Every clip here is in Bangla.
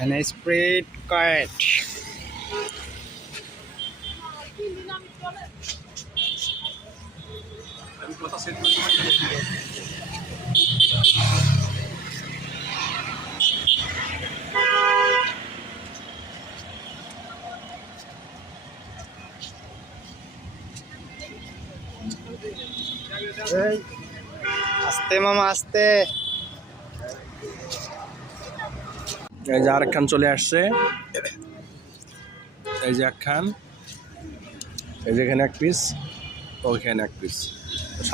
And a spread cut. আস্তে মামা আস্তে। এই যে আরেক খান চলে আসছে, এই যে এক খান, এই যে এখানে এক পিস, ওইখানে এক পিস।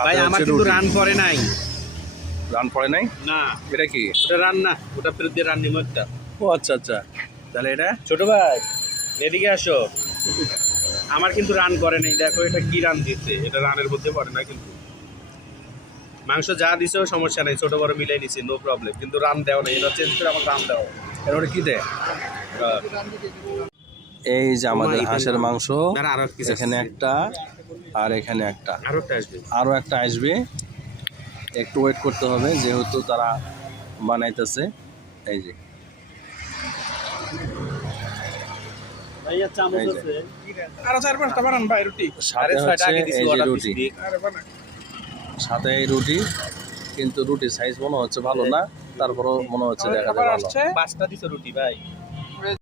ভাই আমার কিন্তু রান পড়ে নাই। রান পড়ে নাই? না এটা কি? ওটা রান না, ওটা ফেরত দিয়ে রান নিব একটা। ও আচ্ছা আচ্ছা, তাহলে এটা ছোট ভাই এদিকে আসো, আমার কিন্তু রান করে নাই। দেখো এটা কি রান দিচ্ছে, এটা রানের মধ্যে পড়ে না। কিন্তু মাংস যা দিছেও সমস্যা নেই, ছোট বড় মিলাই নিছি, নো প্রবলেম। কিন্তু রান দেওয়া নেই, এটা চেঞ্জ করে আমার রান দেওয়া। এর ওটা কি দেয়? এই যে আমাদের হাঁসের মাংস, এখানে একটা আর এখানে একটা, আরো একটা আসবে। একটু ওয়েট করতে হবে, যেহেতু তারা বানাইতেছে। এই যে সাথে হচ্ছে এই যে রুটি, সাথে এই রুটি। কিন্তু রুটির সাইজ মনে হচ্ছে ভালো না, তারপরও মনে হচ্ছে দেখা যায় ভালো। 5টা দিছো রুটি ভাই।